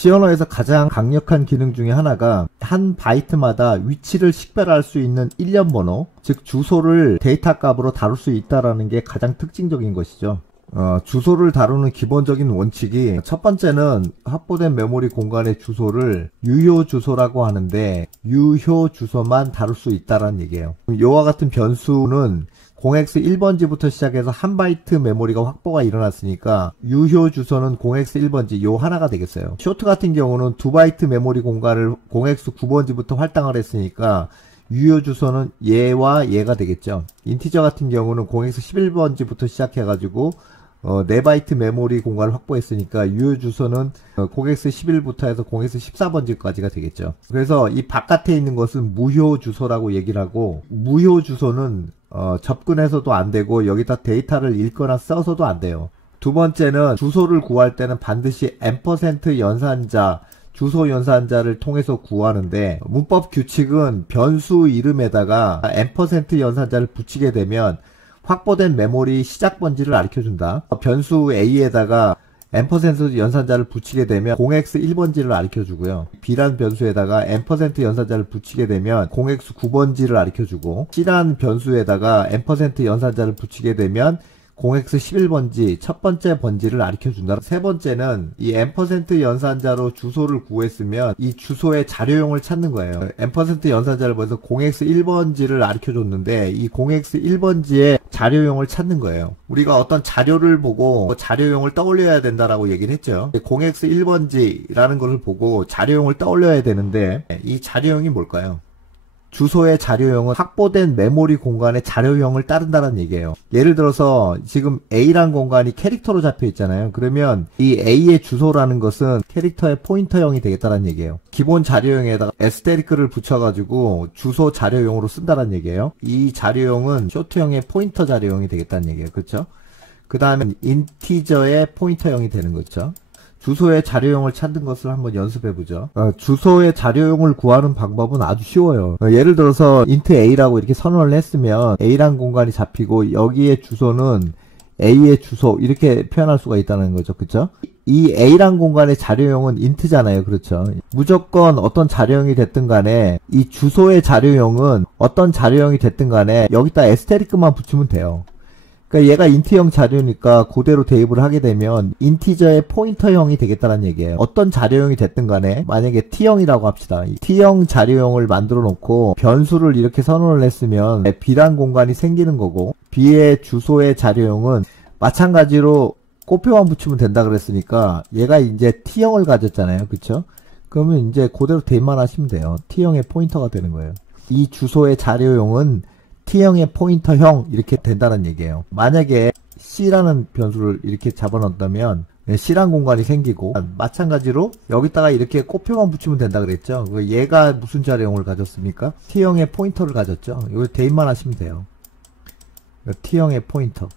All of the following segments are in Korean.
C 언어에서 가장 강력한 기능 중에 하나가 한 바이트마다 위치를 식별할 수 있는 일련 번호, 즉 주소를 데이터 값으로 다룰 수 있다는 게 가장 특징적인 것이죠. 주소를 다루는 기본적인 원칙이, 첫 번째는 확보된 메모리 공간의 주소를 유효 주소라고 하는데 유효 주소만 다룰 수 있다는 얘기예요. 이와 같은 변수는 0x1번지부터 시작해서 1바이트 메모리가 확보가 일어났으니까 유효 주소는 0x1번지 요 하나가 되겠어요. 쇼트 같은 경우는 2바이트 메모리 공간을 0x9번지부터 할당을 했으니까 유효 주소는 얘와 얘가 되겠죠. 인티저 같은 경우는 0x11번지부터 시작해가지고 4바이트 메모리 공간을 확보했으니까 유효 주소는 0x11부터 해서 0x14번지까지가 되겠죠. 그래서 이 바깥에 있는 것은 무효 주소라고 얘기를 하고, 무효 주소는 접근해서도 안 되고 여기다 데이터를 읽거나 써서도 안 돼요. 두 번째는 주소를 구할 때는 반드시 %, 연산자, 주소 연산자를 통해서 구하는데, 문법 규칙은 변수 이름에다가 %, 연산자를 붙이게 되면 확보된 메모리 시작 번지를 가르쳐준다. 변수 A에다가 %, 연산자를 붙이게 되면 0x1번지를 가르쳐주고요. B란 변수에다가 %, 연산자를 붙이게 되면 0x9번지를 가르쳐주고, C란 변수에다가 %, 연산자를 붙이게 되면 0x11번지, 첫 번째 번지를 가르쳐준다. 세 번째는 이 %, 연산자로 주소를 구했으면 이 주소의 자료용을 찾는 거예요. %, 연산자를 보여서 0x1번지를 가르쳐줬는데 이 0x1번지의 자료용을 찾는 거예요. 우리가 어떤 자료를 보고 자료용을 떠올려야 된다라고 얘기를 했죠. 0x1번지라는 것을 보고 자료용을 떠올려야 되는데, 이 자료용이 뭘까요? 주소의 자료용은 확보된 메모리 공간의 자료용을 따른다는 얘기예요. 예를 들어서 지금 A라는 공간이 캐릭터로 잡혀 있잖아요. 그러면 이 A의 주소라는 것은 캐릭터의 포인터형이 되겠다는 얘기예요. 기본 자료용에다가 에스테리크를 붙여가지고 주소 자료용으로 쓴다는 얘기예요. 이 자료용은 쇼트형의 포인터 자료용이 되겠다는 얘기예요. 그렇죠? 그 다음에 인티저의 포인터형이 되는 거죠. 주소의 자료용을 찾는 것을 한번 연습해보죠. 주소의 자료용을 구하는 방법은 아주 쉬워요. 예를 들어서 int a라고 이렇게 선언을 했으면 A란 공간이 잡히고 여기에 주소는 A의 주소 이렇게 표현할 수가 있다는 거죠. 그쵸? 이 A란 공간의 자료용은 int잖아요. 그렇죠? 무조건 어떤 자료용이 됐든 간에 이 주소의 자료용은 어떤 자료용이 됐든 간에 여기다 에스테리크만 붙이면 돼요. 그러니까 얘가 인트형 자료니까 그대로 대입을 하게 되면 인티저의 포인터형이 되겠다는 얘기예요. 어떤 자료형이 됐든 간에 만약에 T형이라고 합시다. T형 자료형을 만들어 놓고 변수를 이렇게 선언을 했으면 B란 공간이 생기는 거고, B의 주소의 자료형은 마찬가지로 꽃표만 붙이면 된다 그랬으니까 얘가 이제 T형을 가졌잖아요. 그쵸? 그러면 이제 그대로 대입만 하시면 돼요. T형의 포인터가 되는 거예요. 이 주소의 자료용은 T형의 포인터형 이렇게 된다는 얘기예요. 만약에 C라는 변수를 이렇게 잡아놓는다면 C란 공간이 생기고, 마찬가지로 여기다가 이렇게 꽃표만 붙이면 된다 그랬죠. 얘가 무슨 자료용을 가졌습니까? T형의 포인터를 가졌죠. 이거 대입만 하시면 돼요. T형의 포인터.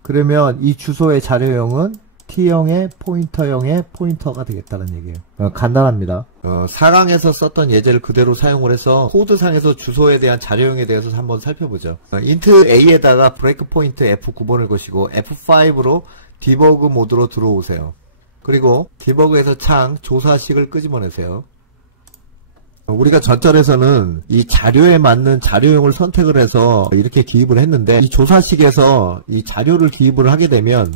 그러면 이 주소의 자료용은 T형의 포인터형의 포인터가 되겠다는 얘기예요. 간단합니다. 4강에서 썼던 예제를 그대로 사용을 해서 코드상에서 주소에 대한 자료용에 대해서 한번 살펴보죠. int a에다가 브레이크 포인트 F9번을 거시고 F5로 디버그 모드로 들어오세요. 그리고 디버그에서 창 조사식을 끄집어내세요. 우리가 전절에서는 이 자료에 맞는 자료용을 선택을 해서 이렇게 기입을 했는데, 이 조사식에서 이 자료를 기입을 하게 되면,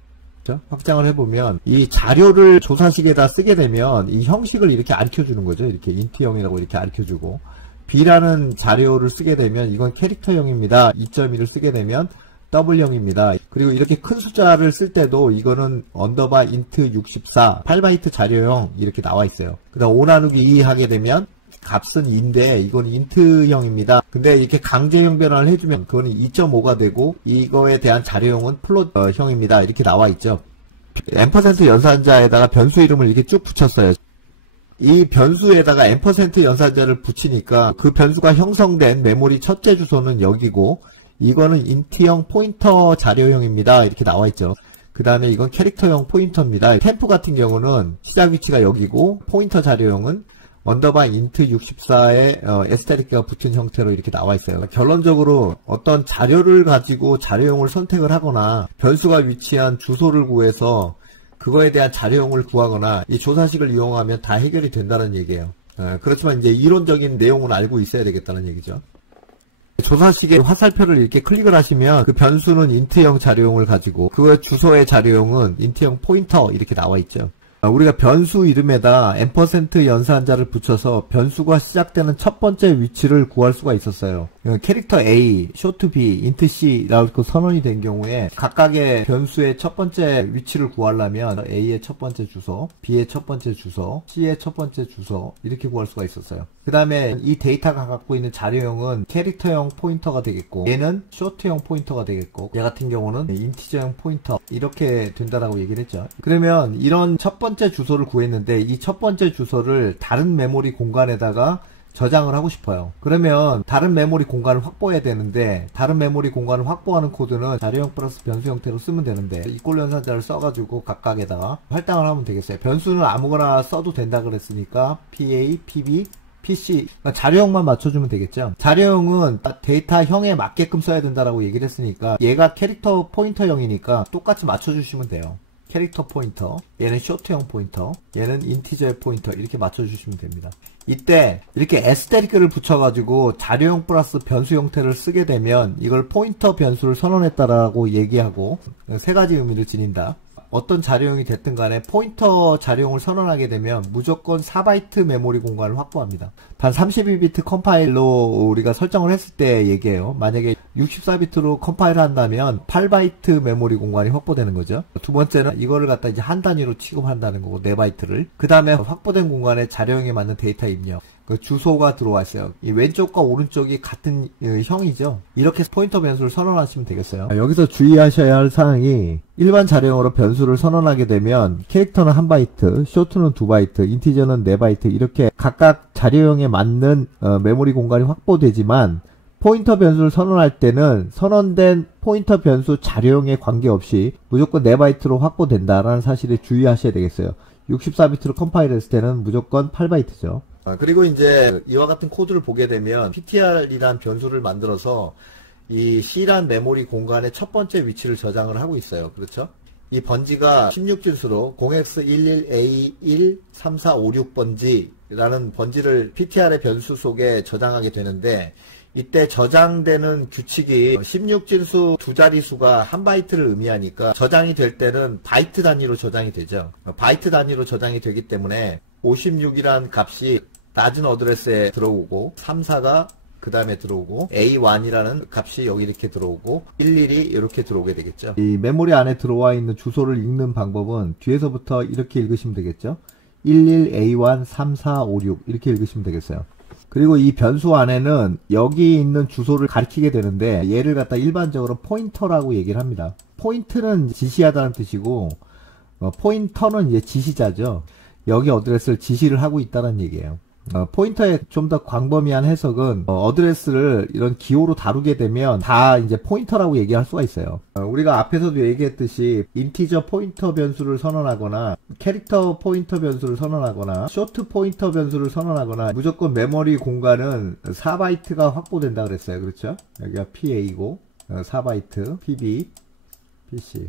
확장을 해보면 이 자료를 조사식에다 쓰게 되면 이 형식을 이렇게 가르쳐주는 거죠. 이렇게 int형이라고 이렇게 가르쳐주고, B라는 자료를 쓰게 되면 이건 캐릭터형입니다. 2.1을 쓰게 되면 W형입니다. 그리고 이렇게 큰 숫자를 쓸 때도 이거는 언더바 int 64 8바이트 자료형 이렇게 나와 있어요. 그 다음 5 나누기 2 하게 되면 값은 2인데 이건 int형입니다. 근데 이렇게 강제형 변환을 해주면 그거는 2.5가 되고, 이거에 대한 자료형은 플롯형입니다. 이렇게 나와 있죠. %, 연산자에다가 변수 이름을 이렇게 쭉 붙였어요. 이 변수에다가 %, 연산자를 붙이니까 그 변수가 형성된 메모리 첫째 주소는 여기고, 이거는 int형 포인터 자료형입니다. 이렇게 나와 있죠. 그 다음에 이건 캐릭터형 포인터입니다. 템프 같은 경우는 시작 위치가 여기고, 포인터 자료형은 언더바 int 64에 에스테리크가 붙은 형태로 이렇게 나와 있어요. 결론적으로 어떤 자료를 가지고 자료용을 선택을 하거나 변수가 위치한 주소를 구해서 그 그거에 대한 자료용을 구하거나 이 조사식을 이용하면 다 해결이 된다는 얘기예요. 그렇지만 이제 이론적인 내용은 알고 있어야 되겠다는 얘기죠. 조사식의 화살표를 이렇게 클릭을 하시면 그 변수는 인트형 자료용을 가지고 그 주소의 자료용은 인트형 포인터 이렇게 나와 있죠. 우리가 변수 이름에다 &% 연산자를 붙여서 변수가 시작되는 첫 번째 위치를 구할 수가 있었어요. 캐릭터 A, 쇼트 B, 인트 C라고 선언이 된 경우에 각각의 변수의 첫 번째 위치를 구하려면 A의 첫 번째 주소, B의 첫 번째 주소, C의 첫 번째 주소 이렇게 구할 수가 있었어요. 그 다음에 이 데이터가 갖고 있는 자료형은 캐릭터형 포인터가 되겠고 얘는 쇼트형 포인터가 되겠고 얘 같은 경우는 인티저형 포인터 이렇게 된다라고 얘기를 했죠. 그러면 이런 첫 번째 주소를 구했는데 이 첫 번째 주소를 다른 메모리 공간에다가 저장을 하고 싶어요. 그러면 다른 메모리 공간을 확보해야 되는데 다른 메모리 공간을 확보하는 코드는 자료형 플러스 변수 형태로 쓰면 되는데 이꼴 연산자를 써가지고 각각에다가 할당을 하면 되겠어요. 변수는 아무거나 써도 된다 그랬으니까 PA, PB, PC 그러니까 자료형만 맞춰주면 되겠죠. 자료형은 데이터형에 맞게끔 써야 된다라고 얘기를 했으니까 얘가 캐릭터 포인터형이니까 똑같이 맞춰주시면 돼요. 캐릭터 포인터, 얘는 쇼트형 포인터, 얘는 인티저의 포인터 이렇게 맞춰주시면 됩니다. 이때 이렇게 에스테리크를 붙여가지고 자료형 플러스 변수 형태를 쓰게 되면 이걸 포인터 변수를 선언했다라고 얘기하고 세 가지 의미를 지닌다. 어떤 자료형이 됐든 간에 포인터 자료형을 선언하게 되면 무조건 4바이트 메모리 공간을 확보합니다. 단 32비트 컴파일로 우리가 설정을 했을 때 얘기해요. 만약에 64비트로 컴파일을 한다면 8바이트 메모리 공간이 확보되는 거죠. 두 번째는 이거를 갖다 이제 한 단위로 취급한다는 거고 4바이트를. 그 다음에 확보된 공간에 자료형에 맞는 데이터 입력. 그 주소가 들어와 있어요. 이 왼쪽과 오른쪽이 같은 형이죠. 이렇게 포인터 변수를 선언하시면 되겠어요. 여기서 주의하셔야 할 사항이 일반 자료형으로 변수를 선언하게 되면 캐릭터는 1바이트, 쇼트는 2바이트, 인티저는 4바이트 이렇게 각각 자료형에 맞는 메모리 공간이 확보되지만 포인터 변수를 선언할 때는 선언된 포인터 변수 자료형에 관계없이 무조건 4바이트로 확보된다라는 사실에 주의하셔야 되겠어요. 64비트로 컴파일 했을 때는 무조건 8바이트죠. 그리고 이제 이와 같은 코드를 보게 되면 ptr이란 변수를 만들어서 이 C란 메모리 공간의 첫 번째 위치를 저장을 하고 있어요. 그렇죠? 이 번지가 16진수로 0x11A13456번지라는 번지를 ptr의 변수 속에 저장하게 되는데 이때 저장되는 규칙이 16진수 두 자릿수가 1바이트를 의미하니까 저장이 될 때는 바이트 단위로 저장이 되죠. 바이트 단위로 저장이 되기 때문에 56이란 값이 낮은 어드레스에 들어오고 34가 그 다음에 들어오고 A1이라는 값이 여기 이렇게 들어오고 11이 이렇게 들어오게 되겠죠. 이 메모리 안에 들어와 있는 주소를 읽는 방법은 뒤에서부터 이렇게 읽으시면 되겠죠. 11A13456 이렇게 읽으시면 되겠어요. 그리고 이 변수 안에는 여기 있는 주소를 가리키게 되는데 얘를 갖다 일반적으로 포인터라고 얘기를 합니다. 포인트는 지시하다는 뜻이고 포인터는 이제 지시자죠. 여기 어드레스를 지시를 하고 있다는 얘기예요. 포인터의 좀 더 광범위한 해석은 어드레스를 이런 기호로 다루게 되면 다 이제 포인터라고 얘기할 수가 있어요. 우리가 앞에서도 얘기했듯이 인티저 포인터 변수를 선언하거나 캐릭터 포인터 변수를 선언하거나 쇼트 포인터 변수를 선언하거나 무조건 메모리 공간은 4바이트가 확보된다 그랬어요. 그렇죠? 여기가 PA고 4바이트, PB, PC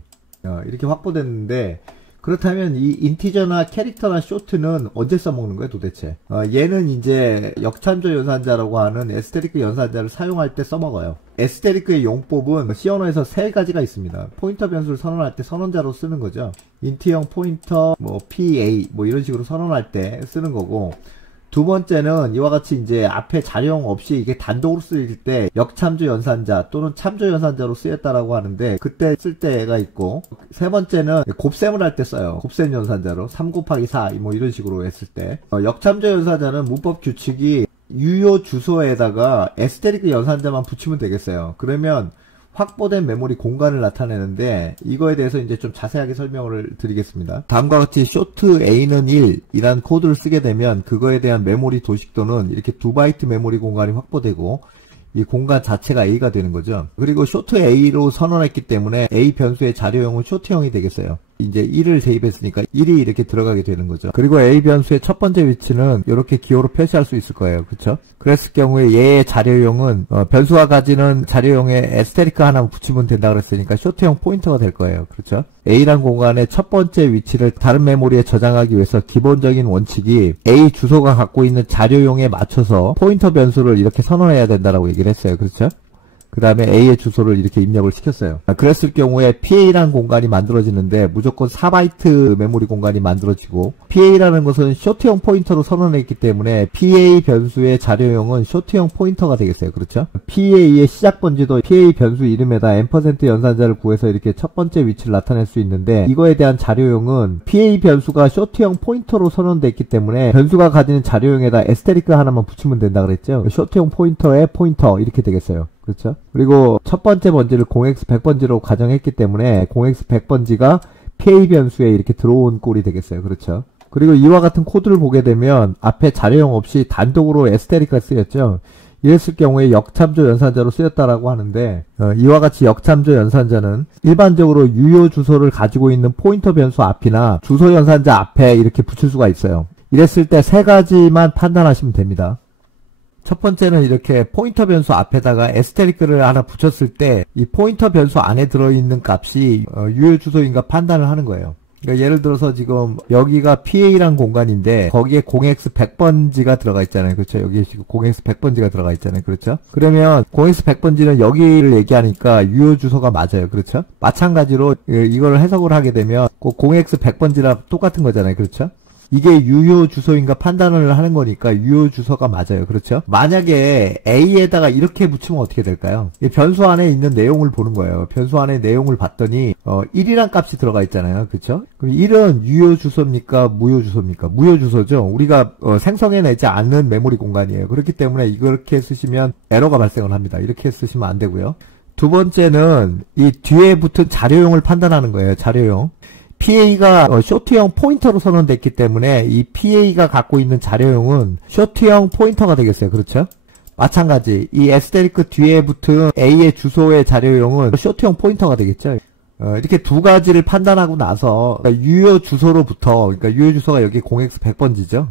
이렇게 확보됐는데 그렇다면 이 인티저나 캐릭터나 쇼트는 언제 써먹는 거예요 도대체? 얘는 이제 역참조 연산자라고 하는 에스테리크 연산자를 사용할 때 써먹어요. 에스테리크의 용법은 C 언어에서 세 가지가 있습니다. 포인터 변수를 선언할 때 선언자로 쓰는 거죠. 인트형 포인터, PA 이런 식으로 선언할 때 쓰는 거고 두 번째는 이와 같이 이제 앞에 자료형 없이 이게 단독으로 쓰일 때 역참조 연산자 또는 참조 연산자로 쓰였다라고 하는데 그때 쓸 때가 있고 세 번째는 곱셈을 할 때 써요. 곱셈 연산자로 3 곱하기 4 이런 식으로 했을 때 역참조 연산자는 문법 규칙이 유효 주소에다가 에스테리크 연산자만 붙이면 되겠어요. 그러면 확보된 메모리 공간을 나타내는데 이거에 대해서 이제 좀 자세하게 설명을 드리겠습니다. 다음과 같이 쇼트 A는 1 이란 코드를 쓰게 되면 그거에 대한 메모리 도식도는 이렇게 2바이트 메모리 공간이 확보되고 이 공간 자체가 A가 되는 거죠. 그리고 쇼트 A로 선언했기 때문에 A 변수의 자료형은 쇼트형이 되겠어요. 이제 1을 대입했으니까 1이 이렇게 들어가게 되는 거죠. 그리고 A 변수의 첫 번째 위치는 이렇게 기호로 표시할 수 있을 거예요. 그렇죠? 그랬을 경우에 얘의 자료용은 변수가 가지는 자료용에 에스테리크 하나 붙이면 된다 그랬으니까 쇼트형 포인터가 될 거예요. 그렇죠? A란 공간의 첫 번째 위치를 다른 메모리에 저장하기 위해서 기본적인 원칙이 A 주소가 갖고 있는 자료용에 맞춰서 포인터 변수를 이렇게 선언해야 된다라고 얘기를 했어요. 그렇죠? 그 다음에 A의 주소를 이렇게 입력을 시켰어요. 그랬을 경우에 PA라는 공간이 만들어지는데 무조건 4바이트 메모리 공간이 만들어지고, PA라는 것은 쇼트형 포인터로 선언했기 때문에 PA 변수의 자료용은 쇼트형 포인터가 되겠어요. 그렇죠? PA의 시작 번지도 PA 변수 이름에다 &% 연산자를 구해서 이렇게 첫 번째 위치를 나타낼 수 있는데, 이거에 대한 자료용은 PA 변수가 쇼트형 포인터로 선언됐기 때문에 변수가 가지는 자료용에다 에스테리크 하나만 붙이면 된다 그랬죠? 쇼트형 포인터의 포인터 이렇게 되겠어요. 그렇죠? 그리고 첫 번째 번지를 0x100번지로 가정했기 때문에 0x100번지가 PA 변수에 이렇게 들어온 꼴이 되겠어요. 그렇죠? 그리고 이와 같은 코드를 보게 되면 앞에 자료용 없이 단독으로 에스테리크가 쓰였죠. 이랬을 경우에 역참조 연산자로 쓰였다라고 하는데, 이와 같이 역참조 연산자는 일반적으로 유효 주소를 가지고 있는 포인터 변수 앞이나 주소 연산자 앞에 이렇게 붙일 수가 있어요. 이랬을 때 세 가지만 판단하시면 됩니다. 첫 번째는 이렇게 포인터 변수 앞에다가 에스테리크를 하나 붙였을 때 이 포인터 변수 안에 들어있는 값이 유효 주소인가 판단을 하는 거예요. 그러니까 예를 들어서 지금 여기가 PA란 공간인데 거기에 0x100번지가 들어가 있잖아요. 그렇죠? 여기에 지금 0x100번지가 들어가 있잖아요. 그렇죠? 그러면 0x100번지는 여기를 얘기하니까 유효 주소가 맞아요. 그렇죠? 마찬가지로 이걸 해석을 하게 되면 0x100번지랑 똑같은 거잖아요. 그렇죠? 이게 유효 주소인가 판단을 하는 거니까 유효 주소가 맞아요. 그렇죠? 만약에 A에다가 이렇게 붙이면 어떻게 될까요? 변수 안에 있는 내용을 보는 거예요. 변수 안에 내용을 봤더니 1이란 값이 들어가 있잖아요. 그렇죠? 그럼 1은 유효 주소입니까? 무효 주소입니까? 무효 주소죠. 우리가 생성해내지 않는 메모리 공간이에요. 그렇기 때문에 이렇게 쓰시면 에러가 발생을 합니다. 이렇게 쓰시면 안 되고요. 두 번째는 이 뒤에 붙은 자료용을 판단하는 거예요. 자료용. PA가 쇼트형 포인터로 선언됐기 때문에 이 PA가 갖고 있는 자료용은 쇼트형 포인터가 되겠어요. 그렇죠? 마찬가지 이 에스테리크 뒤에 붙은 A의 주소의 자료용은 쇼트형 포인터가 되겠죠. 이렇게 두 가지를 판단하고 나서 유효 주소로부터, 그러니까 유효 주소가 여기 0x100번지죠.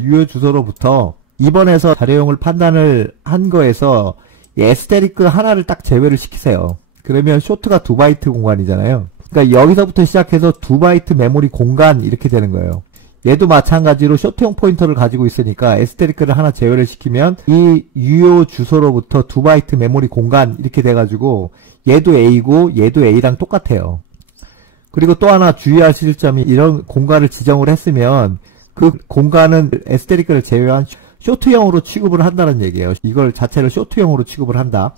유효 주소로부터 2번에서 자료용을 판단을 한 거에서 이 에스테리크 하나를 딱 제외를 시키세요. 그러면 쇼트가 2바이트 공간이잖아요. 그러니까 여기서부터 시작해서 2바이트 메모리 공간 이렇게 되는 거예요. 얘도 마찬가지로 쇼트형 포인터를 가지고 있으니까 에스테리크를 하나 제외를 시키면 이 유효 주소로부터 2바이트 메모리 공간 이렇게 돼가지고 얘도 A고 얘도 A랑 똑같아요. 그리고 또 하나 주의하실 점이, 이런 공간을 지정을 했으면 그 공간은 에스테리크를 제외한 쇼트형으로 취급을 한다는 얘기예요. 이걸 자체를 쇼트형으로 취급을 한다.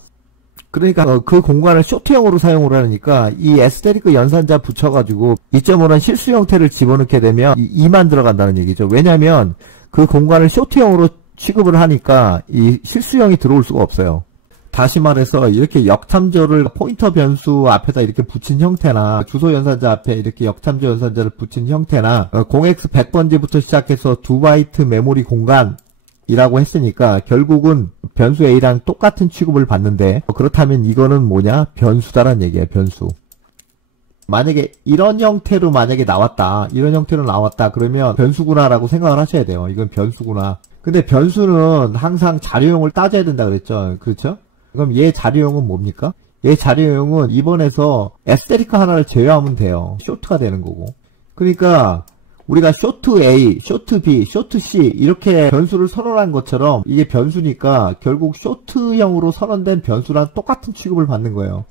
그러니까 그 공간을 쇼트형으로 사용을 하니까 이 에스테리크 연산자 붙여가지고 2.5는 실수 형태를 집어넣게 되면 2만 들어간다는 얘기죠. 왜냐하면 그 공간을 쇼트형으로 취급을 하니까 이 실수형이 들어올 수가 없어요. 다시 말해서 이렇게 역참조를 포인터 변수 앞에다 이렇게 붙인 형태나 주소 연산자 앞에 이렇게 역참조 연산자를 붙인 형태나 0x100번지부터 시작해서 2바이트 메모리 공간 이라고 했으니까 결국은 변수 A랑 똑같은 취급을 받는데, 그렇다면 이거는 뭐냐? 변수다라는 얘기예요. 변수. 만약에 이런 형태로 나왔다. 이런 형태로 나왔다. 그러면 변수구나라고 생각을 하셔야 돼요. 이건 변수구나. 근데 변수는 항상 자료용을 따져야 된다 그랬죠. 그렇죠? 그럼 얘 자료용은 뭡니까? 얘 자료용은 2번에서 에스테리크 하나를 제외하면 돼요. 쇼트가 되는 거고. 그러니까 우리가 쇼트 A, 쇼트 B, 쇼트 C 이렇게 변수를 선언한 것처럼 이게 변수니까 결국 쇼트형으로 선언된 변수랑 똑같은 취급을 받는 거예요.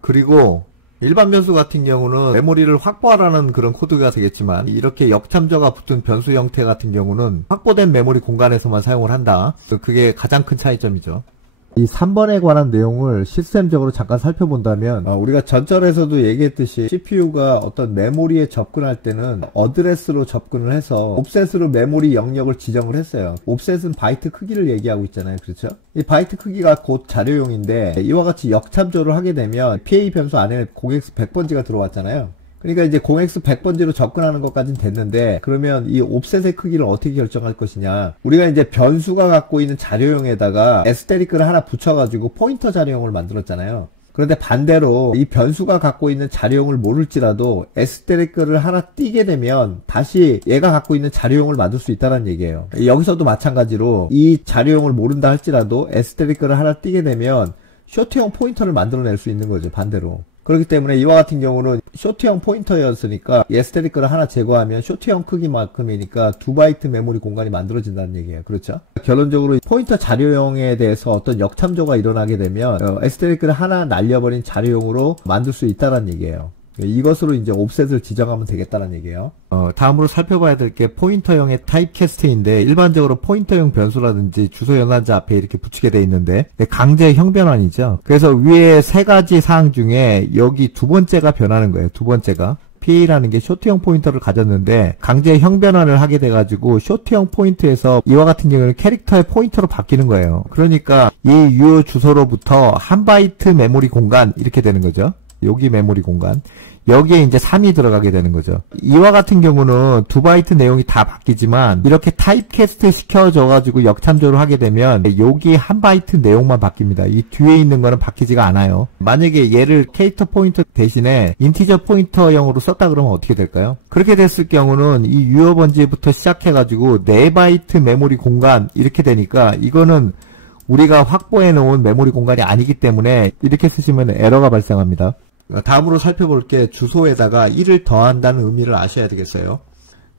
그리고 일반 변수 같은 경우는 메모리를 확보하라는 그런 코드가 되겠지만, 이렇게 역참조가 붙은 변수 형태 같은 경우는 확보된 메모리 공간에서만 사용을 한다. 그게 가장 큰 차이점이죠. 이 3번에 관한 내용을 시스템적으로 잠깐 살펴본다면, 우리가 전절에서도 얘기했듯이 CPU가 어떤 메모리에 접근할 때는 어드레스로 접근을 해서 옵셋으로 메모리 영역을 지정을 했어요. 옵셋은 바이트 크기를 얘기하고 있잖아요. 그렇죠? 이 바이트 크기가 곧 자료용인데, 이와 같이 역참조를 하게 되면 PA 변수 안에 0x100번지가 들어왔잖아요. 그러니까 이제 0x100번지로 접근하는 것까지는 됐는데, 그러면 이 옵셋의 크기를 어떻게 결정할 것이냐. 우리가 이제 변수가 갖고 있는 자료용에다가 에스테리크를 하나 붙여가지고 포인터 자료용을 만들었잖아요. 그런데 반대로 이 변수가 갖고 있는 자료용을 모를지라도 에스테릭을 하나 띄게 되면 다시 얘가 갖고 있는 자료용을 만들 수 있다는 얘기예요. 여기서도 마찬가지로 이 자료용을 모른다 할지라도 에스테릭을 하나 띄게 되면 쇼트형 포인터를 만들어낼 수 있는 거죠. 반대로. 그렇기 때문에 이와 같은 경우는 쇼트형 포인터였으니까 에스테릭을 하나 제거하면 쇼트형 크기만큼이니까 2바이트 메모리 공간이 만들어진다는 얘기예요. 그렇죠? 결론적으로 포인터 자료용에 대해서 어떤 역참조가 일어나게 되면 에스테릭을 하나 날려버린 자료용으로 만들 수 있다는 얘기예요. 이것으로 이제 옵셋을 지정하면 되겠다는 얘기예요. 다음으로 살펴봐야 될 게 포인터형의 타입캐스트인데, 일반적으로 포인터형 변수라든지 주소 연산자 앞에 이렇게 붙이게 돼 있는데 강제 형변환이죠. 그래서 위에 세 가지 사항 중에 여기 두 번째가 변하는 거예요. 두 번째가 PA라는 게 쇼트형 포인터를 가졌는데 강제 형변환을 하게 돼가지고 쇼트형 포인트에서 이와 같은 경우는 캐릭터의 포인터로 바뀌는 거예요. 그러니까 이 유효 주소로부터 1바이트 메모리 공간 이렇게 되는 거죠. 여기 메모리 공간. 여기에 이제 3이 들어가게 되는 거죠. 이와 같은 경우는 2바이트 내용이 다 바뀌지만 이렇게 타입캐스트 시켜줘가지고 역참조를 하게 되면 여기 1바이트 내용만 바뀝니다. 이 뒤에 있는 거는 바뀌지가 않아요. 만약에 얘를 캐릭터 포인터 대신에 인티저 포인터형으로 썼다 그러면 어떻게 될까요? 그렇게 됐을 경우는 이 유효 번지부터 시작해가지고 4바이트 메모리 공간 이렇게 되니까 이거는 우리가 확보해 놓은 메모리 공간이 아니기 때문에 이렇게 쓰시면 에러가 발생합니다. 다음으로 살펴볼 게 주소에다가 1을 더한다는 의미를 아셔야 되겠어요.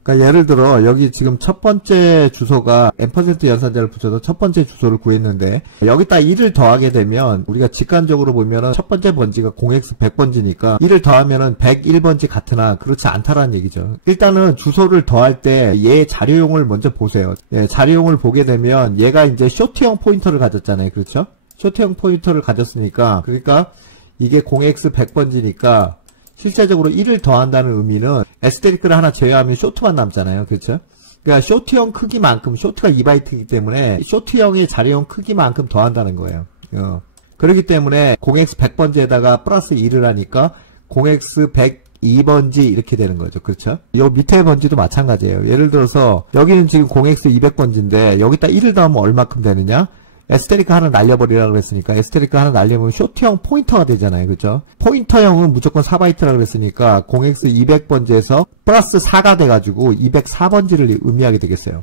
그러니까 예를 들어 여기 지금 첫 번째 주소가 M% 연산자를 붙여서 첫 번째 주소를 구했는데 여기다 1을 더하게 되면 우리가 직관적으로 보면은 첫 번째 번지가 0x100번지니까 1을 더하면은 101번지 같으나 그렇지 않다라는 얘기죠. 일단은 주소를 더할 때 얘 자료용을 먼저 보세요. 예, 자료용을 보게 되면 얘가 이제 쇼트형 포인터를 가졌잖아요. 그렇죠? 쇼트형 포인터를 가졌으니까 그러니까 이게 0x100번지니까 실제적으로 1을 더한다는 의미는 에스테릭을 하나 제외하면 쇼트만 남잖아요. 그렇죠? 그러니까 쇼트형 크기만큼, 쇼트가 2바이트이기 때문에 쇼트형의 자료형 크기만큼 더한다는 거예요. 그렇기 때문에 0x100번지에다가 플러스 1을 하니까 0x102번지 이렇게 되는 거죠. 그렇죠? 요 밑에 번지도 마찬가지예요. 예를 들어서 여기는 지금 0x200번지인데 여기다 1을 더하면 얼마큼 되느냐? 에스테릭 하나 날려버리라고 그랬으니까 에스테릭 하나 날리면 쇼트형 포인터가 되잖아요. 그죠? 포인터형은 무조건 4바이트라고 그랬으니까 0x200번지에서 플러스 4가 돼가지고 204번지를 의미하게 되겠어요.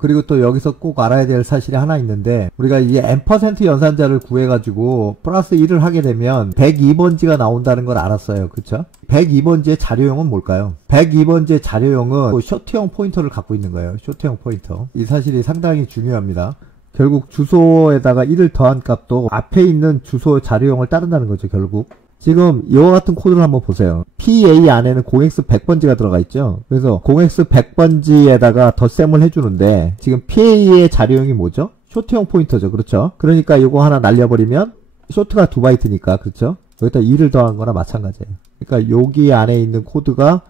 그리고 또 여기서 꼭 알아야 될 사실이 하나 있는데 우리가 이 M% 연산자를 구해가지고 플러스 1을 하게 되면 102번지가 나온다는 걸 알았어요. 그쵸? 102번지의 자료용은 뭘까요? 102번지의 자료용은 쇼트형 포인터를 갖고 있는 거예요. 쇼트형 포인터. 이 사실이 상당히 중요합니다. 결국 주소에다가 1을 더한 값도 앞에 있는 주소 자료용을 따른다는 거죠. 결국 지금 이와 같은 코드를 한번 보세요. PA 안에는 0x100번지가 들어가 있죠. 그래서 0x100번지에다가 덧셈을 해주는데 지금 PA의 자료용이 뭐죠? 쇼트형 포인터죠. 그렇죠? 그러니까 이거 하나 날려버리면 쇼트가 2바이트니까 그렇죠? 여기다 2를 더한 거나 마찬가지예요. 그러니까 여기 안에 있는 코드가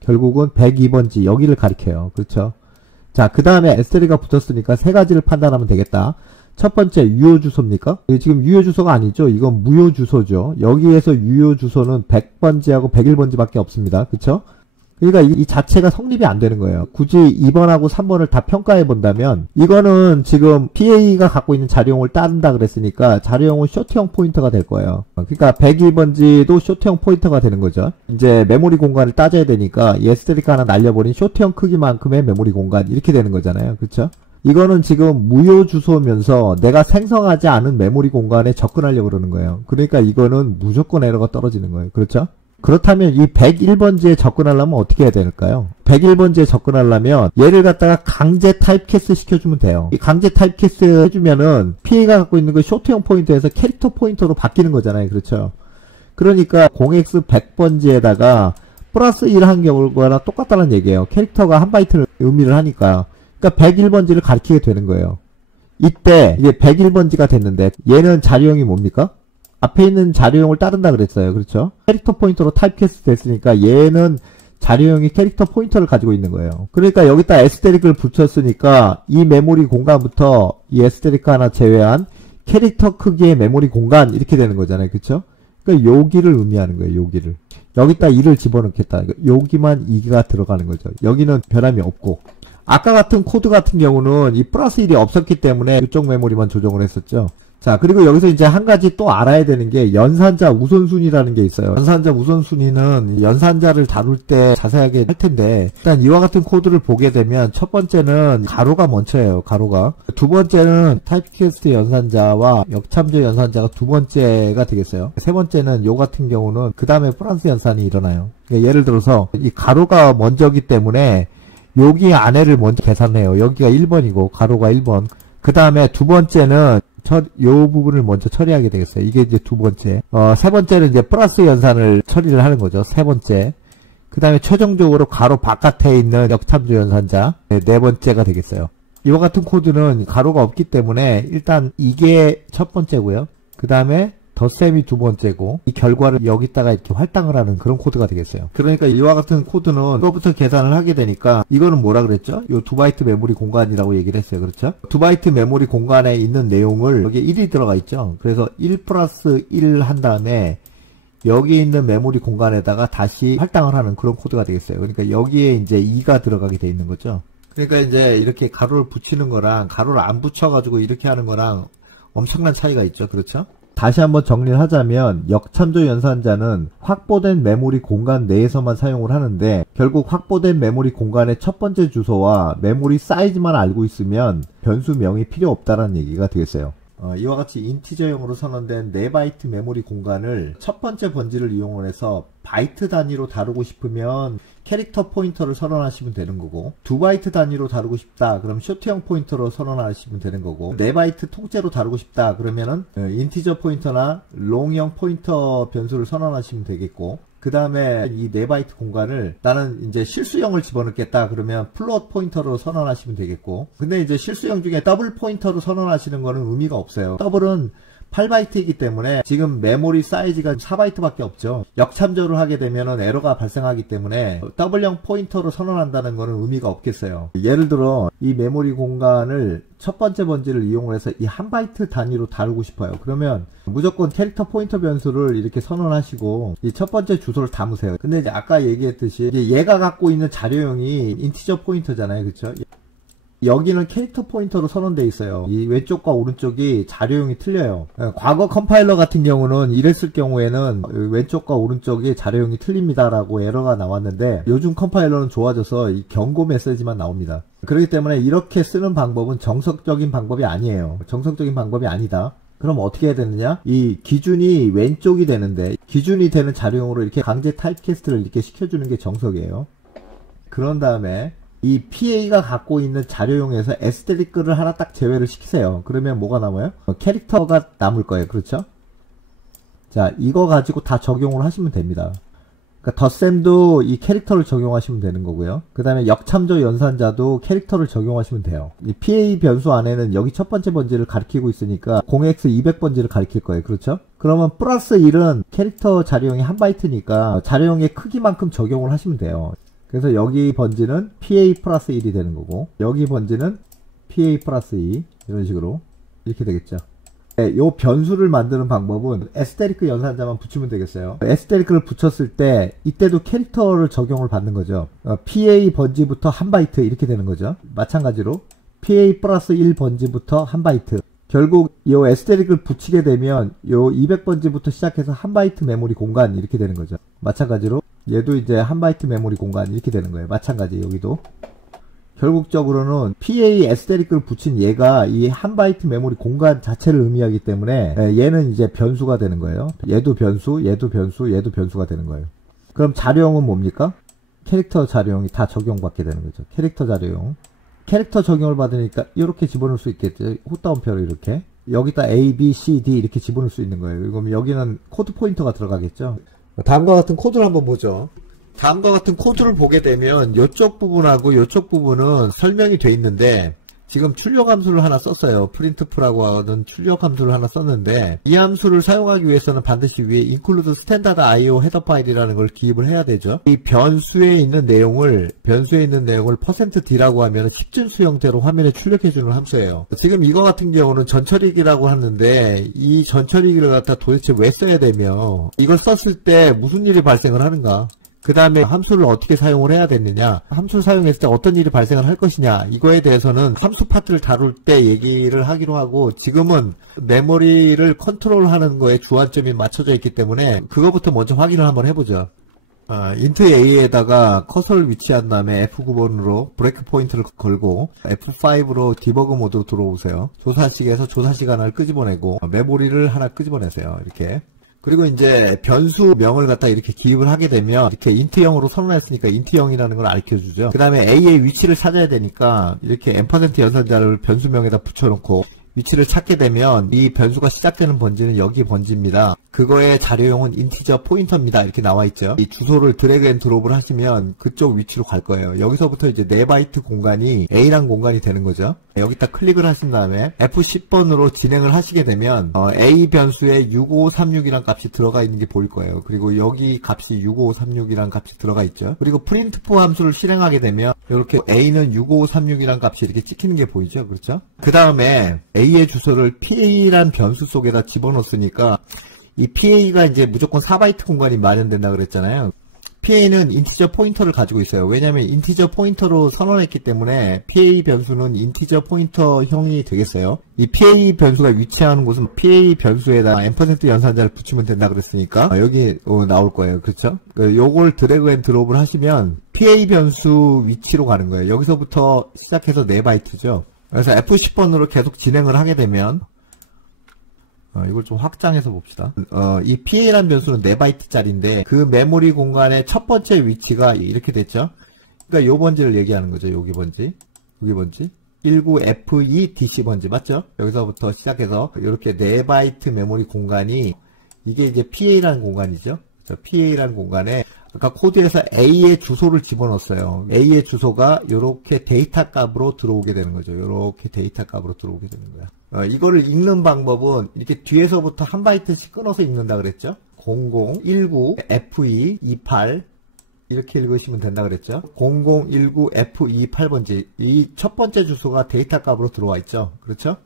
결국은 102번지 여기를 가리켜요. 그렇죠? 자, 그 다음에 에스테리가 붙었으니까 세 가지를 판단하면 되겠다. 첫 번째, 유효 주소입니까? 지금 유효 주소가 아니죠. 이건 무효 주소죠. 여기에서 유효 주소는 100번지하고 101번지밖에 없습니다. 그쵸? 그러니까 이 자체가 성립이 안 되는 거예요. 굳이 2번하고 3번을 다 평가해 본다면 이거는 지금 PA가 갖고 있는 자료용을 따른다 그랬으니까 자료용은 쇼트형 포인터가 될 거예요. 그러니까 102번지도 쇼트형 포인터가 되는 거죠. 이제 메모리 공간을 따져야 되니까 에스테릭 하나 날려버린 쇼트형 크기만큼의 메모리 공간 이렇게 되는 거잖아요. 그쵸? 이거는 지금 무효 주소면서 내가 생성하지 않은 메모리 공간에 접근하려고 그러는 거예요. 그러니까 이거는 무조건 에러가 떨어지는 거예요. 그렇죠? 그렇다면 이 101번지에 접근하려면 어떻게 해야 될까요? 101번지에 접근하려면 얘를 갖다가 강제 타입캐스트 시켜주면 돼요. 이 강제 타입캐스트 해주면은 PA가 갖고 있는 그 쇼트형 포인터에서 캐릭터 포인터로 바뀌는 거잖아요. 그렇죠? 그러니까 0x100번지에다가 플러스 1 한 경우가 똑같다는 얘기예요. 캐릭터가 1바이트를 의미를 하니까. 그러니까 101번지를 가리키게 되는 거예요. 이때 이제 101번지가 됐는데 얘는 자료용이 뭡니까? 앞에 있는 자료용을 따른다 그랬어요. 그렇죠? 캐릭터 포인터로 타입캐스트 됐으니까 얘는 자료용이 캐릭터 포인터를 가지고 있는 거예요. 그러니까 여기다 에스테릭을 붙였으니까 이 메모리 공간부터 이 에스테릭 하나 제외한 캐릭터 크기의 메모리 공간 이렇게 되는 거잖아요. 그렇죠? 그러니까 여기를 의미하는 거예요. 여기를. 여기다 2를 집어넣겠다. 여기만 2가 들어가는 거죠. 여기는 변함이 없고. 아까 같은 코드 같은 경우는 이 플러스 1이 없었기 때문에 이쪽 메모리만 조정을 했었죠. 자, 그리고 여기서 이제 한 가지 또 알아야 되는 게 연산자 우선순위라는 게 있어요. 연산자 우선순위는 연산자를 다룰 때 자세하게 할 텐데, 일단 이와 같은 코드를 보게 되면 첫 번째는 가로가 먼저예요. 가로가. 두 번째는 타입캐스트 연산자와 역참조 연산자가 두 번째가 되겠어요. 세 번째는 요 같은 경우는 그 다음에 플러스 연산이 일어나요. 그러니까 예를 들어서 이 가로가 먼저기 때문에 여기 안에를 먼저 계산해요. 여기가 1번이고 가로가 1번. 그 다음에 두 번째는 요 부분을 먼저 처리하게 되겠어요. 이게 이제 두 번째. 세 번째는 이제 플러스 연산을 처리를 하는 거죠. 세 번째. 그 다음에 최종적으로 가로 바깥에 있는 역참조 연산자. 네 번째가 되겠어요. 이와 같은 코드는 가로가 없기 때문에 일단 이게 첫 번째고요. 그 다음에 덧셈이 두 번째고 이 결과를 여기다가 이렇게 할당을 하는 그런 코드가 되겠어요. 그러니까 이와 같은 코드는 이거부터 계산을 하게 되니까 이거는 뭐라 그랬죠? 요 2바이트 메모리 공간이라고 얘기를 했어요. 그렇죠? 2바이트 메모리 공간에 있는 내용을 여기에 1이 들어가 있죠. 그래서 1 플러스 1 한 다음에 여기 있는 메모리 공간에다가 다시 할당을 하는 그런 코드가 되겠어요. 그러니까 여기에 이제 2가 들어가게 돼 있는 거죠. 그러니까 이제 이렇게 가로를 붙이는 거랑 가로를 안 붙여가지고 이렇게 하는 거랑 엄청난 차이가 있죠. 그렇죠? 다시 한번 정리를 하자면 역참조 연산자는 확보된 메모리 공간 내에서만 사용을 하는데 결국 확보된 메모리 공간의 첫 번째 주소와 메모리 사이즈만 알고 있으면 변수명이 필요 없다는 얘기가 되겠어요. 이와 같이 인티저형으로 선언된 4바이트 메모리 공간을 첫 번째 번지를 이용을 해서 바이트 단위로 다루고 싶으면 캐릭터 포인터를 선언하시면 되는 거고 2바이트 단위로 다루고 싶다 그럼 쇼트형 포인터로 선언하시면 되는 거고 4바이트 통째로 다루고 싶다 그러면은 인티저 포인터나 롱형 포인터 변수를 선언하시면 되겠고 그 다음에 이 4바이트 공간을 나는 이제 실수형을 집어넣겠다 그러면 플롯 포인터로 선언하시면 되겠고 근데 이제 실수형 중에 더블 포인터로 선언하시는 거는 의미가 없어요. 더블은 8바이트이기 때문에 지금 메모리 사이즈가 4바이트 밖에 없죠. 역참조를 하게 되면은 에러가 발생하기 때문에 더블형 포인터로 선언한다는 거는 의미가 없겠어요. 예를 들어 이 메모리 공간을 첫 번째 번지를 이용을 해서 이 1바이트 단위로 다루고 싶어요. 그러면 무조건 캐릭터 포인터 변수를 이렇게 선언하시고 이 첫 번째 주소를 담으세요. 근데 이제 아까 얘기했듯이 이제 얘가 갖고 있는 자료형이 인티저 포인터잖아요. 그쵸? 여기는 캐릭터 포인터로 선언되어 있어요. 이 왼쪽과 오른쪽이 자료형이 틀려요. 과거 컴파일러 같은 경우는 이랬을 경우에는 왼쪽과 오른쪽이 자료형이 틀립니다라고 에러가 나왔는데 요즘 컴파일러는 좋아져서 이 경고 메시지만 나옵니다. 그렇기 때문에 이렇게 쓰는 방법은 정석적인 방법이 아니에요. 정석적인 방법이 아니다. 그럼 어떻게 해야 되느냐? 이 기준이 왼쪽이 되는데 기준이 되는 자료형으로 이렇게 강제 타입캐스트를 이렇게 시켜주는 게 정석이에요. 그런 다음에 이 PA가 갖고 있는 자료용에서 에스테릭을 하나 딱 제외를 시키세요. 그러면 뭐가 남아요? 캐릭터가 남을 거예요. 그렇죠? 자, 이거 가지고 다 적용을 하시면 됩니다. 그러니까 덧셈도 이 캐릭터를 적용하시면 되는 거고요. 그 다음에 역참조 연산자도 캐릭터를 적용하시면 돼요. 이 PA 변수 안에는 여기 첫 번째 번지를 가리키고 있으니까 0x200번지를 가리킬 거예요. 그렇죠? 그러면 플러스 1은 캐릭터 자료용이 1바이트니까 자료용의 크기만큼 적용을 하시면 돼요. 그래서 여기 번지는 PA 플러스 1이 되는 거고 여기 번지는 PA 플러스 2 이런 식으로 이렇게 되겠죠. 네, 요 변수를 만드는 방법은 에스테리크 연산자만 붙이면 되겠어요. 에스테리크를 붙였을 때 이때도 캐릭터를 적용을 받는 거죠. PA 번지부터 1바이트 이렇게 되는 거죠. 마찬가지로 PA 플러스 1 번지부터 1바이트 결국 요 에스테릭을 붙이게 되면 요 200번지부터 시작해서 1바이트 메모리 공간 이렇게 되는 거죠. 마찬가지로 얘도 이제 1바이트 메모리 공간 이렇게 되는 거예요. 마찬가지 여기도 결국적으로는 PA 에스테릭을 붙인 얘가 이 1바이트 메모리 공간 자체를 의미하기 때문에 얘는 이제 변수가 되는 거예요. 얘도 변수, 얘도 변수, 얘도 변수가 되는 거예요. 그럼 자료형은 뭡니까? 캐릭터 자료형이 다 적용받게 되는 거죠. 캐릭터 자료형. 캐릭터 적용을 받으니까 이렇게 집어넣을 수 있겠죠. 헛다운표로 이렇게. 여기다 A, B, C, D 이렇게 집어넣을 수 있는 거예요. 그럼 여기는 코드 포인터가 들어가겠죠. 다음과 같은 코드를 한번 보죠. 다음과 같은 코드를 보게 되면 이쪽 부분하고 이쪽 부분은 설명이 돼 있는데 지금 출력 함수를 하나 썼어요. printf라고 하는 출력 함수를 하나 썼는데 이 함수를 사용하기 위해서는 반드시 위에 include standard IO 헤더 파일이라는 걸 기입을 해야 되죠. 이 변수에 있는 내용을 %d라고 하면 10진수 형태로 화면에 출력해주는 함수예요. 지금 이거 같은 경우는 전처리기라고 하는데 이 전처리기를 갖다 도대체 왜 써야 되며 이걸 썼을 때 무슨 일이 발생을 하는가? 그 다음에 함수를 어떻게 사용을 해야 되느냐, 함수를 사용했을 때 어떤 일이 발생을 할 것이냐, 이거에 대해서는 함수 파트를 다룰 때 얘기를 하기로 하고, 지금은 메모리를 컨트롤하는 거에 주안점이 맞춰져 있기 때문에 그거부터 먼저 확인을 한번 해보죠. int a에다가 커서를 위치한 다음에 F9번으로 브레이크 포인트를 걸고 F5로 디버그 모드로 들어오세요. 조사식에서 조사시간을 끄집어내고 메모리를 하나 끄집어내세요. 이렇게. 그리고 이제 변수명을 갖다 이렇게 기입을 하게 되면 이렇게 int형으로 선언했으니까 int형이라는 걸 알려주죠. 그 다음에 a의 위치를 찾아야 되니까 이렇게 %, 연산자를 변수명에다 붙여놓고 위치를 찾게 되면 이 변수가 시작되는 번지는 여기 번지입니다. 그거의 자료용은 인티저 포인터입니다. 이렇게 나와 있죠. 이 주소를 드래그 앤 드롭을 하시면 그쪽 위치로 갈 거예요. 여기서부터 이제 4바이트 공간이 A란 공간이 되는 거죠. 여기다 클릭을 하신 다음에 F10번으로 진행을 하시게 되면 A 변수에 6536이란 값이 들어가 있는 게 보일 거예요. 그리고 여기 값이 6536이란 값이 들어가 있죠. 그리고 printf 함수를 실행하게 되면 이렇게 A는 6536이란 값이 이렇게 찍히는 게 보이죠. 그렇죠? 그 다음에 A의 주소를 PA란 변수 속에다 집어넣었으니까 이 PA가 이제 무조건 4바이트 공간이 마련된다 그랬잖아요. PA는 인티저 포인터를 가지고 있어요. 왜냐하면 인티저 포인터로 선언했기 때문에 PA 변수는 인티저 포인터형이 되겠어요. 이 PA 변수가 위치하는 곳은 PA 변수에다 %, 연산자를 붙이면 된다 그랬으니까 여기 나올 거예요. 그렇죠? 요걸 드래그 앤 드롭을 하시면 PA 변수 위치로 가는 거예요. 여기서부터 시작해서 4바이트죠. 그래서 F10번으로 계속 진행을 하게 되면 이걸 좀 확장해서 봅시다. 이 PA라는 변수는 4바이트짜리인데 그 메모리 공간의 첫 번째 위치가 이렇게 됐죠. 그러니까 요 번지를 얘기하는 거죠. 여기 번지, 여기 번지, 19F2DC 번지 맞죠? 여기서부터 시작해서 이렇게 4바이트 메모리 공간이 이게 이제 PA라는 공간이죠. PA라는 공간에 아까 코드에서 A의 주소를 집어넣었어요. A의 주소가 이렇게 데이터 값으로 들어오게 되는 거죠. 이렇게 데이터 값으로 들어오게 되는 거야. 이거를 읽는 방법은 이렇게 뒤에서부터 한 바이트씩 끊어서 읽는다 그랬죠. 00, 19, F2, 28 이렇게 읽으시면 된다 그랬죠. 0019 F28번지 이 첫 번째 주소가 데이터 값으로 들어와 있죠. 그렇죠?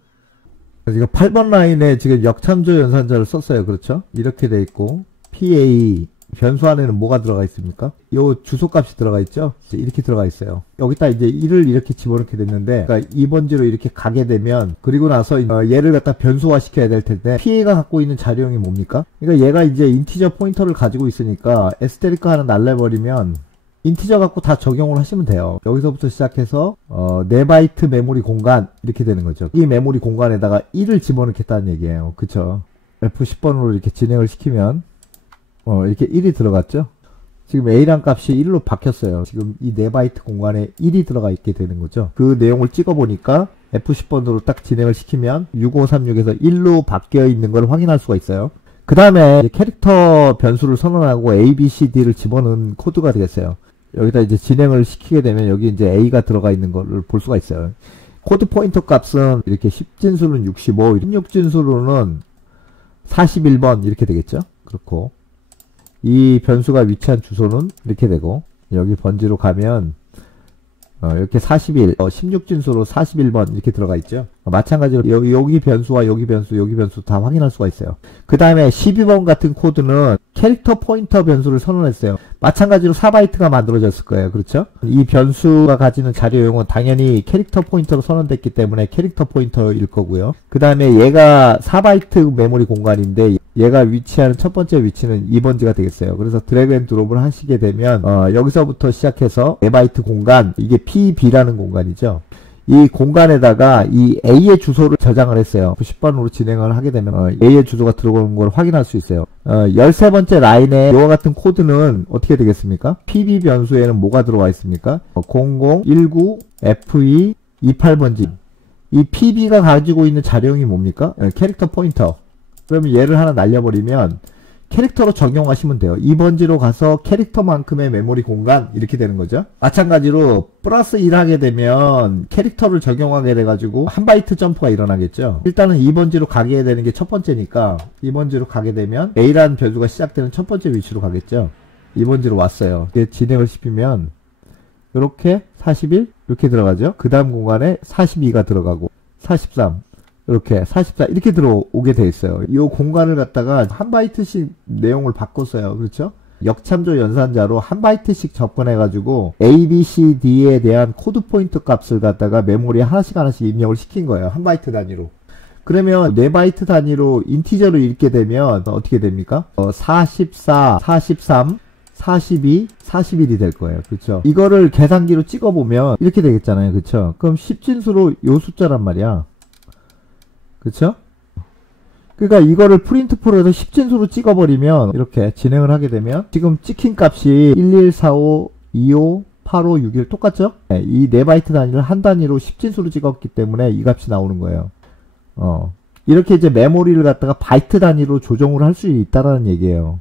지금 8번 라인에 지금 역참조 연산자를 썼어요. 그렇죠? 이렇게 돼 있고 PA 변수 안에는 뭐가 들어가 있습니까? 요 주소값이 들어가 있죠? 이렇게 들어가 있어요. 여기다 이제 1을 이렇게 집어넣게 됐는데, 그러니까 2번지로 이렇게 가게 되면, 그리고 나서 얘를 갖다 변수화 시켜야 될 텐데, PA가 갖고 있는 자료형이 뭡니까? 그러니까 얘가 이제 인티저 포인터를 가지고 있으니까, 에스테리크 하나 날려버리면, 인티저 갖고 다 적용을 하시면 돼요. 여기서부터 시작해서 4바이트 메모리 공간 이렇게 되는 거죠. 이 메모리 공간에다가 1을 집어넣겠다는 얘기예요. 그쵸? F10번으로 이렇게 진행을 시키면 이렇게 1이 들어갔죠? 지금 A란 값이 1로 바뀌었어요. 지금 이 4바이트 공간에 1이 들어가 있게 되는 거죠. 그 내용을 찍어보니까 F10번으로 딱 진행을 시키면 6536에서 1로 바뀌어 있는 걸 확인할 수가 있어요. 그 다음에 캐릭터 변수를 선언하고 A, B, C, D를 집어넣은 코드가 되겠어요. 여기다 이제 진행을 시키게 되면 여기 이제 A가 들어가 있는 거를 볼 수가 있어요. 코드 포인터 값은 이렇게 10진수는 65, 16진수로는 41번 이렇게 되겠죠? 그렇고 이 변수가 위치한 주소는 이렇게 되고 여기 번지로 가면 이렇게 41, 16진수로 41번 이렇게 들어가 있죠. 마찬가지로 여기 변수와 여기 변수 다 확인할 수가 있어요. 그 다음에 12번 같은 코드는 캐릭터 포인터 변수를 선언했어요. 마찬가지로 4바이트가 만들어졌을 거예요. 그렇죠? 이 변수가 가지는 자료용은 당연히 캐릭터 포인터로 선언됐기 때문에 캐릭터 포인터일 거고요. 그 다음에 얘가 4바이트 메모리 공간인데 얘가 위치하는 첫 번째 위치는 2번지가 되겠어요. 그래서 드래그 앤 드롭을 하시게 되면 여기서부터 시작해서 4바이트 공간, 이게 PB라는 공간이죠. 이 공간에다가 이 A의 주소를 저장을 했어요. 10번으로 진행을 하게 되면 A의 주소가 들어오는 걸 확인할 수 있어요. 13번째 라인에 이와 같은 코드는 어떻게 되겠습니까? PB 변수에는 뭐가 들어와 있습니까? 0019 F2 28번지 이 PB가 가지고 있는 자료형이 뭡니까? 캐릭터 포인터. 그러면 얘를 하나 날려버리면 캐릭터로 적용하시면 돼요. 2번지로 가서 캐릭터만큼의 메모리 공간 이렇게 되는 거죠. 마찬가지로 플러스 1 하게 되면 캐릭터를 적용하게 돼가지고 한 바이트 점프가 일어나겠죠. 일단은 2번지로 가게 되는 게 첫 번째니까 2번지로 가게 되면 A라는 변수가 시작되는 첫 번째 위치로 가겠죠. 2번지로 왔어요. 이게 진행을 시키면 이렇게 41 이렇게 들어가죠. 그 다음 공간에 42가 들어가고 43 이렇게 44 이렇게 들어오게 돼 있어요. 이 공간을 갖다가 한 바이트씩 내용을 바꿨어요. 그렇죠? 역참조 연산자로 한 바이트씩 접근해가지고 A, B, C, D에 대한 코드 포인트 값을 갖다가 메모리에 하나씩 입력을 시킨 거예요. 한 바이트 단위로. 그러면 4바이트 단위로 인티저를 읽게 되면 어떻게 됩니까? 44, 43, 42, 41이 될 거예요. 그쵸? 이거를 계산기로 찍어보면 이렇게 되겠잖아요. 그쵸? 그럼 10진수로 요 숫자란 말이야. 그쵸? 그러니까 이거를 프린트풀에서 10진수로 찍어버리면 이렇게 진행을 하게 되면 지금 찍힌 값이 1145, 25, 85, 61 똑같죠? 네, 이 4바이트 단위를 한 단위로 10진수로 찍었기 때문에 이 값이 나오는 거예요. 이렇게 이제 메모리를 갖다가 바이트 단위로 조정을 할 수 있다라는 얘기예요.